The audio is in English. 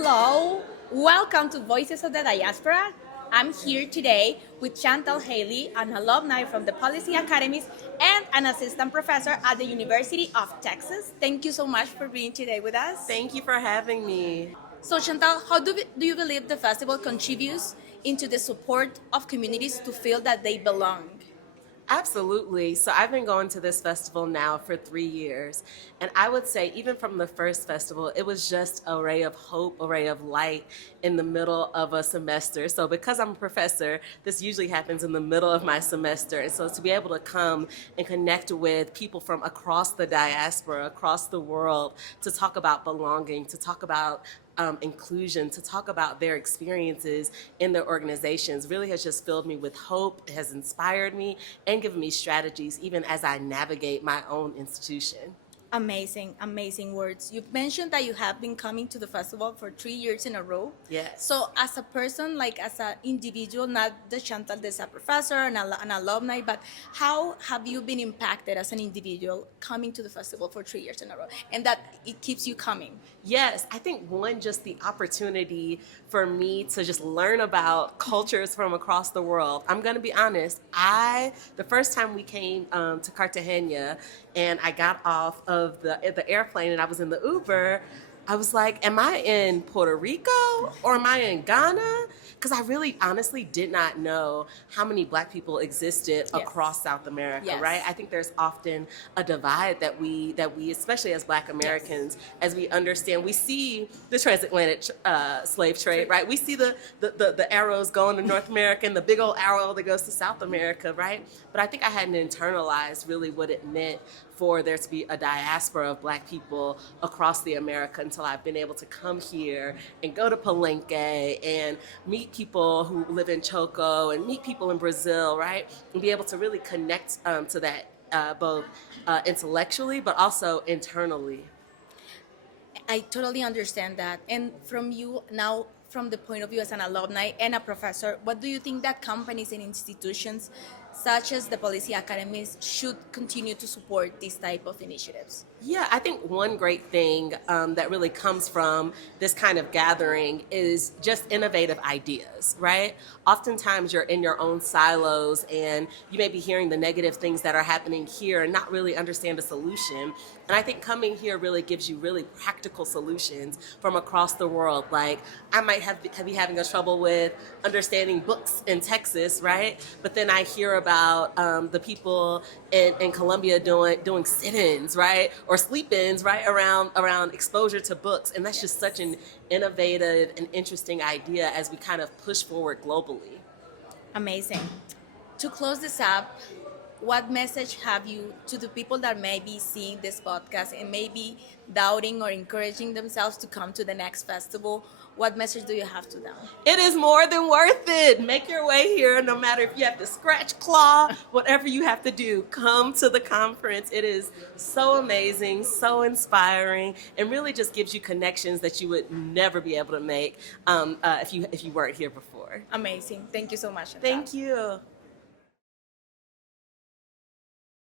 Hello, welcome to Voices of the Diaspora. I'm here today with Chantal Hailey, an alumni from the Policy Academies and an assistant professor at the University of Texas. Thank you so much for being today with us. Thank you for having me. So Chantal, how do you believe the festival contributes into the support of communities to feel that they belong? Absolutely. So I've been going to this festival now for 3 years. And I would say even from the first festival, it was just a ray of hope, a ray of light in the middle of a semester. So because I'm a professor, this usually happens in the middle of my semester. And so to be able to come and connect with people from across the diaspora, across the world, to talk about belonging, to talk about inclusion, to talk about their experiences in their organizations really has just filled me with hope. It has inspired me and given me strategies even as I navigate my own institution. Amazing, amazing words. You mentioned that you have been coming to the festival for 3 years in a row. Yes. So as a person, like as an individual, not the Chantal as a professor and an alumni, but how have you been impacted as an individual coming to the festival for 3 years in a row and that it keeps you coming? Yes, I think one, just the opportunity for me to just learn about cultures from across the world. I'm going to be honest, the first time we came to Cartagena and I got off of the airplane and I was in the Uber, I was like, am I in Puerto Rico or am I in Ghana? Because I really honestly did not know how many Black people existed across South America, right? I think there's often a divide that we especially as Black Americans, as we understand, we see the transatlantic slave trade, right? We see the arrows going to North America and the big old arrow that goes to South America, right? But I think I hadn't internalized really what it meant for there to be a diaspora of Black people across the America until I've been able to come here and go to Palenque and meet people who live in Choco and meet people in Brazil, right? And be able to really connect to that both intellectually but also internally. I totally understand that. And from you now, from the point of view as an alumni and a professor, what do you think that companies and institutions such as the Policy Academies should continue to support these type of initiatives? Yeah, I think one great thing that really comes from this kind of gathering is just innovative ideas, right? Oftentimes you're in your own silos and you may be hearing the negative things that are happening here and not really understand a solution. And I think coming here really gives you really practical solutions from across the world. Like I might be having a trouble with understanding books in Texas, right? But then I hear about the people in Colombia doing sit-ins, right? Or sleep-ins, right? Around exposure to books. And that's just such an innovative and interesting idea as we kind of push forward globally. Amazing. To close this up, what message have you to the people that may be seeing this podcast and maybe doubting or encouraging themselves to come to the next festival? What message do you have to them? It is more than worth it. Make your way here, no matter if you have to scratch, claw, whatever you have to do. Come to the conference. It is so amazing, so inspiring, and really just gives you connections that you would never be able to make if you weren't here before. Amazing. Thank you so much. Thank you.